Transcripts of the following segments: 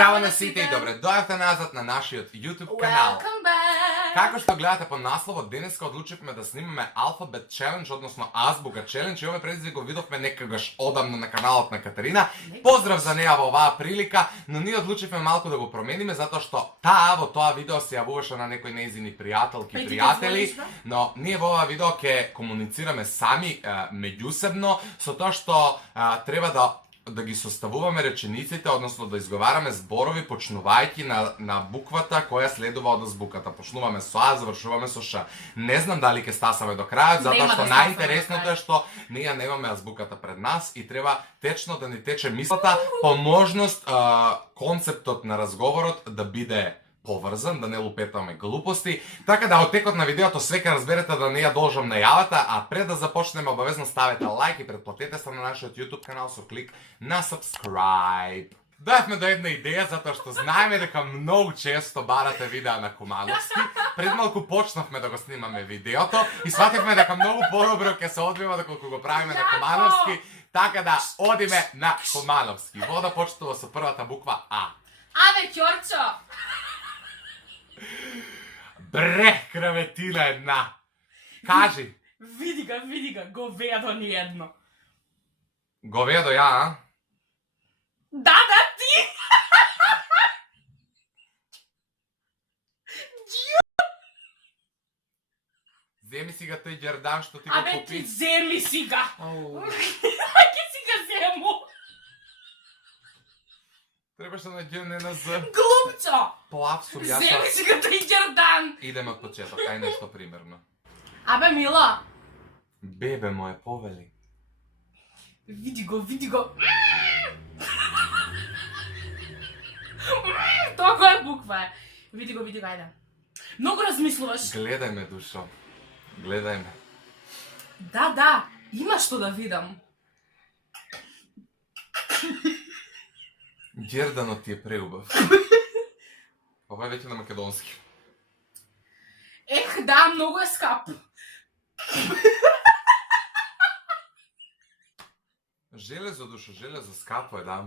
Zdravo na sите и добре дојавте назад на нашиот YouTube канал. Welcome back! Како што гледате по насловот, денеска одлучивме да снимаме Alphabet Challenge, односно Азбука Challenge, и овој предизвик го видовме некогаш одамно на каналот на Катерина. Поздрав за неа во оваа прилика, но ние одлучивме малку да го промениме затоа што таа во тоа видео се јавуваше на некои нејзини пријателки и пријатели, но ние во оваа видео ќе комуницираме сами меѓусебно со тоа што треба да ги составуваме речениците, односно да изговараме зборови почнувајќи на буквата која следува од азбуката. Почнуваме со А, завршуваме со Ш. Не знам дали ќе стасаме до крајот, затоа што најинтересното е што ние немаме азбуката пред нас и треба течно да ни тече мислата, по можност концептот на разговорот да биде поврзан, да не лупетаме глупости. Така да од текот на видеото све ќе разберете да не ја должам најавата, а пред да започнеме обавезно ставете лайк и претплатете се на нашиот YouTube канал со клик на subscribe. Дојавме до една идеја затоа што знаеме дека многу често барате видеа на Кумановски. Пред малку почнавме да го снимаме видеото и свативме дека многу подобро ќе се одвива доколку го правиме на Кумановски. Така да одиме на Кумановски. Во да почнува со првата буква А. Абе, Ќорчо! Бре, креветина една. Кажи. Види ga, говедо ни едно. Говедо ја, а? Да, ти! Земи си га тој ѓердан што ти го Абе, ти купи. земи си га! Ау. Ке си га зему! Требаше да наѓеме на З. Глупчо! Плав сум јас. Земи си га тој ѓердан! Идеме од почеток, ај нешто примерно. Абе, Мила! Бебе моје, повели. Види го! Тоа која буква е? Види го, ајде. Многу размислуваш. Гледај ме, душо. Гледај ме. Да, има што да видам. Ѓерданот ти е преубав. Ова е веќе на македонски. Ех, да, многу е скап. Железо, душо, железо, скапо е, да.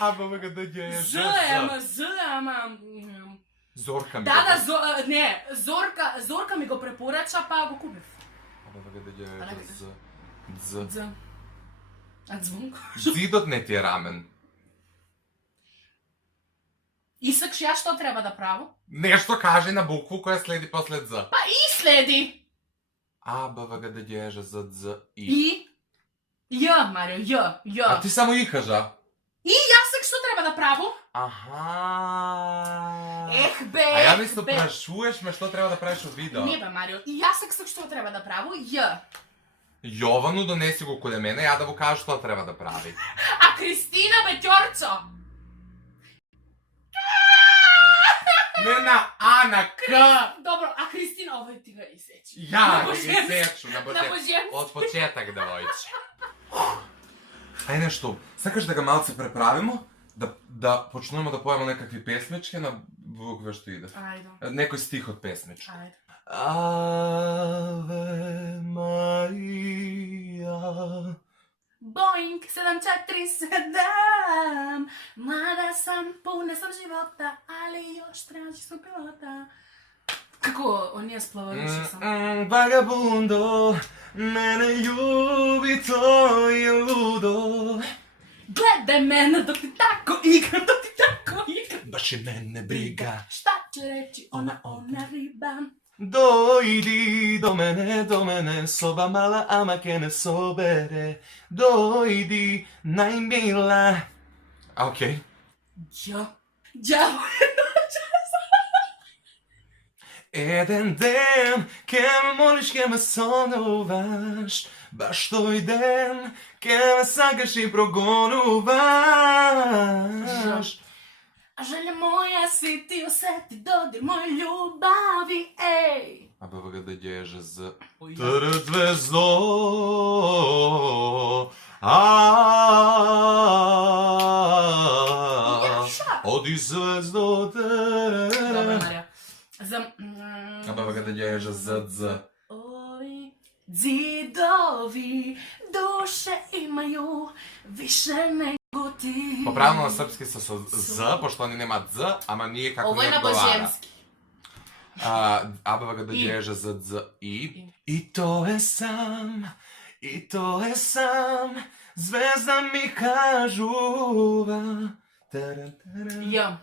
Абе, га да ја е З, ама... Зорка ми. Да, Зорка ми го препорача, па го купив. Абе, га да ја е З. З. А звонко? Зидот не ти е рамен. Исакш ја што треба да право? Нешто кажи на букву која следи после З. Па и следи. А, Б, В, Г, Д, Г, Ж, З, З, И. И? Ја, Марио, ја. А ти само И кажа. И јасак што треба да право? Аха. Ех, бе, А ја мислам, прашуваш ме што треба да правиш од видео. Не бе, Марио, и јасак што треба да право? Ја. Јовану донеси го коде мене, ја да му кажа што треба да прави. А Кристина, бе, Ќорчо? Не на А, на К. Добро, а Кристина, овој ти га исечи. Ја, ги сечу, на На боженски. Од почеток да ојче. Ај нешто, сакаш да га малце преправимо? Да почнеме да поеме некакви песмички на букве што иде. Ајде. Некој стих од песмичка. Ајде. Аве Марија. Boeing 747. Mlada sam, puna sam života, ali još tražim pilota. Kako onije splavaju sam? Vagabundo, mene ljubi, to je ludo. Gledaj mene dok ti tako igram, Baš je mene briga. Šta će reći ona riba? Dojdi do mene, soba mala, ama ke ne sobere. Dojdi, najmila. Okej. Ja. Еден ден ке ме молиш, ке ме сонуваш. Баш тој ден ке ме сакаш и прогонуваш. A želja moja si ti osjeti dodir moje ljubavi, ej. A baba ga da ježe z... Oj, Trt zvezdo. Jaša. Odi zvezdo. Dobro, Marija. A baba ga da ježe z... Ovi zidovi duše imaju više nego ti. Popravljamo na srpski sa z, pošto oni nema z, ama nije kako Ovo je mi na odgovara. božemski. Abava ga dođeže z, z, i. I to je sam, i to je sam, zvezda mi kažuva. Taran, taran. Ja.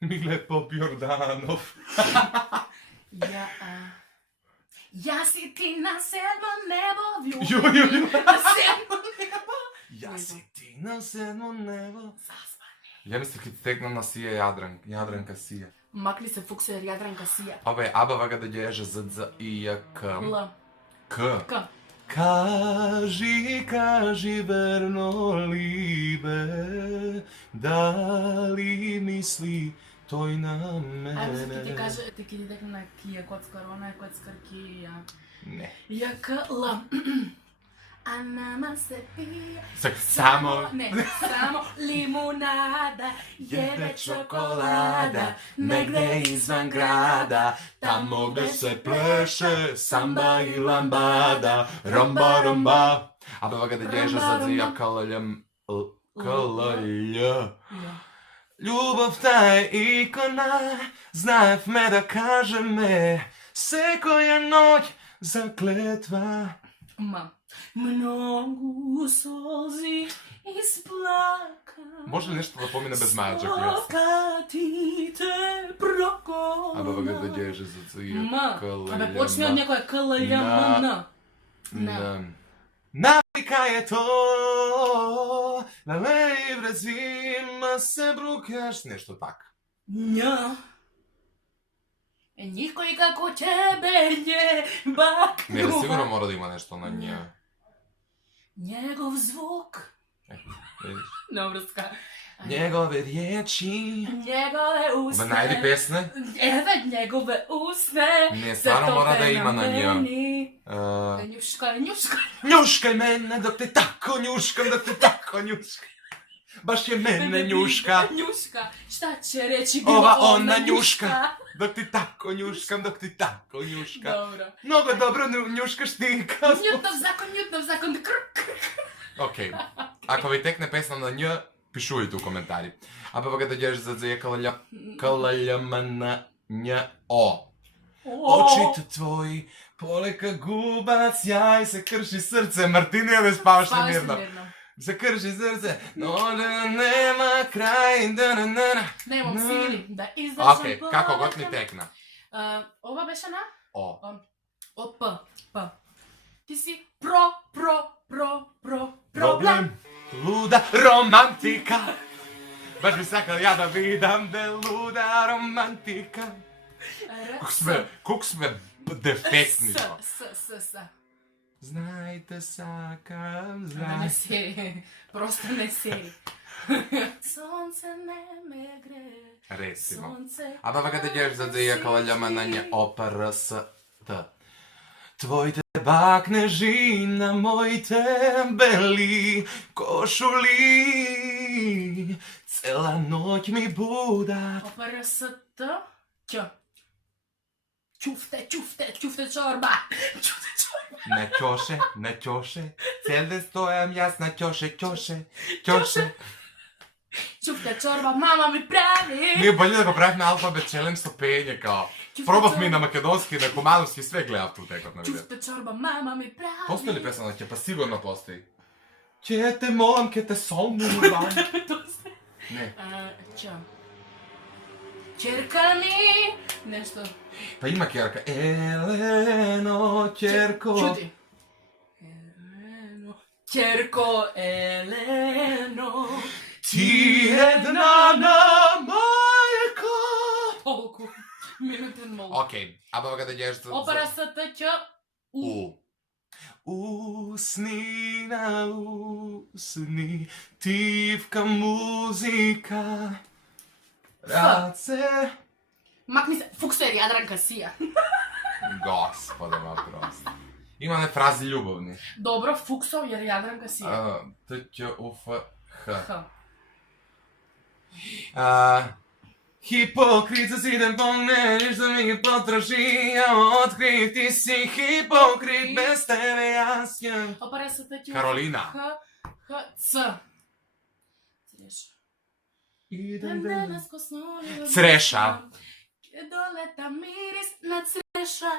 Mile Pop Jordanov. Ja si ti na sedmom nebo vljubi. Jo. Na sedmom nebo. Ja si ti na sedmo nebo. Zaspani. Ja mislim kad ti tekno na sije Jadranka sije. Makli se fuksu jer Jadranka sija. Ovo je Abava ga dođeže z, z, i, j, k. L. K. K. Kaži verno libe, da li misli toj na Ajmo se ti mene? kaže, ti ki ti tekne na kija kockar, ona je kockar kija. Ne. Ja k, l. A nama se pije Samo samo limunada, jede čokolada, negde izvan grada, tamo gde se pleše samba i lambada, romba, romba. Abava ga dođeže Romba, z, z, j, romba. k, l, j, k, l, j. Ja. Ljubav ta je ikona, znajev me da kaže me, seko je noć zakletva. Ma. Mnogo solzi isplakam. Može li nešto da pomine bez maja, čak jes? Stoka ti te progonam. Abava ga dođeže z, z, j, M. k, l, Abe j, počne od njegove k, l, j, m, n. Navika je to, na lej vrezima se brukaš, nešto tak. Nja. Njih koji kako tebe njebak. Ne, sigurno mora da ima nešto na nje. Njegov zvuk. Vidiš? Dobroska. Njegove riječi. Njegove usne. Ma najdi pesne? Evo njegove usne. Ne, stvarno mora da ima na nje. Njuškaj, njuškaj. Njuškaj mene dok te tako njuškam, dok te tako njuškam. Baš je mene njuška, Njuška. Šta će reći bilo ova ona njuška. Dok ti tako njuškam, dok ti tako njuška. Dobro. Mnogo dobro njuškaš ti kao... Njutnov zakon. Ok, ako vi tekne pesma na nj, pišujte u komentari. Abava ga dođeš za dze kalaljamana nj o. Očito tvoji, poleka gubac, jaj se krši srce. Martinija, ne spavaš se mirno. Se krši srce, no nema kraj, Nemam sili da izdržam. Ok, kako god mi tekna. Ova beše na? O. O, p. Ti si problem. Luda romantika. Baš bi sakal ja da vidam da je luda romantika. Kuk sme defektni to. S. Znajte sakam, Ne znajte. seri, prosto ne seri. Sonce me gre, Recimo. sonce... A baba kada ćeš za dvije kalaljama na nje oprs t. Tvoj te bakne žina, moj te beli košuli. Cela noć mi buda. Oprs t, ć. Čufte čorba. Ne ćoše. Celde stojam jasna ćoše. Čufte čorba, mama mi pravi. Nije bolje da ga pravim na alfabet čelem stopenje kao. Probah mi na makedonski, na komanovski, sve gledam tu tekot na video. Čufte čorba, mama mi pravi. Postoji li pesma na će? Pa sigurno postoji. Ćete molam, ke te solnu van. Ne. Ć. Čerka mi... Nešto. Pa ima kjerka. Eleno, ćerko. Čuti. Čerko Eleno. Ti jedna na majko. Toliko. Minuten mol. Okej, a baba kada ćeš... Opera s t, ć, u. Usni na usni, tivka muzika. Race... Makni se, fukser Jadranka sija. Gospode ma prosto. Ima ne frazi ljubavni. Dobro, fuksov jer Jadranka sija. T, ć, u, f, h. H. Hipokrit za zidem pomogne, ništa mi potroši, ja otkriv, ti si hipokrit, bez tebe ja sjem. Opera s t, ć, Karolina. H, c. Цреша. Идем Денес ко снови Цреша. Ке долета мирис на цреша,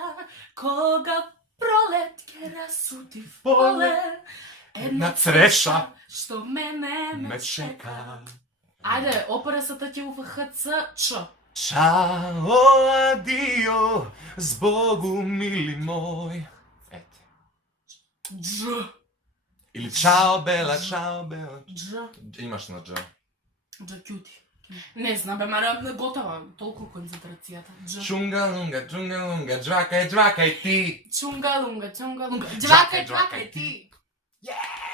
кога пролет ке расути в поле. Една цреша, што мене ме чека. Ајде, опарасата ќе УФХЦ Ч. Чао, адио, Сбогу, мили мой. Ете. Дж. Или чао, Бела, чао, Бела. Дж. Имаш на Дж. Дж кјути. Не знам, бе, мара готова, толку концентрацијата. Дж. Чунга-лунга, чунга-лунга, джвакај, джвакај ти. Чунга-лунга, чунга-лунга. Джвакај, Джвакај, джвакај джвакај ти.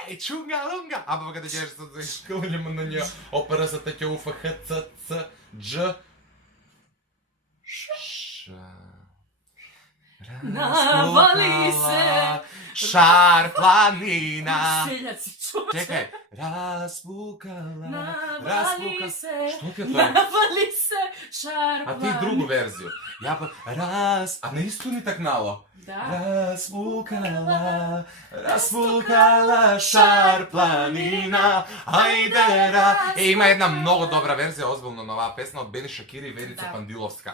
Ей, чунга-лунга. Абе, каде ќе што искуваме на неја опарасата ќе УФХЦ Дж. Навали се. Шар планина. Селјаци, човече. Чекај. Распукала. Навали се. Што ти е тоа? Навали се. Шар А ти другу верзiju. Ja pa a ne isto ni tak malo. Да. Raspukala šar planina, ajdera. Ima jedna mnogo dobra verzija ozbiljno nova pesma od Beni Šakiri i Verica Da. Pandilovska.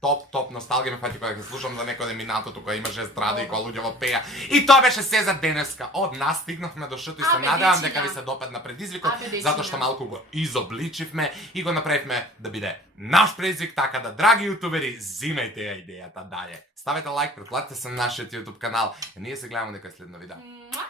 Top nostalgija me fati kada slušam za neko Eminatotu koja ima žest rada i koja luđavo peja. I to беше се за денеска. Од нас стигнахме до шото и се надевам дека ви се допадна предизвикот, затоа што малку го изобличивме и го направивме да биде наш предизвик, така да, драги јутубери, зимајте ја идејата дале. Ставете лайк, претплатете се на нашиот YouTube канал, и ние се гледаме дека следно видео. Муа.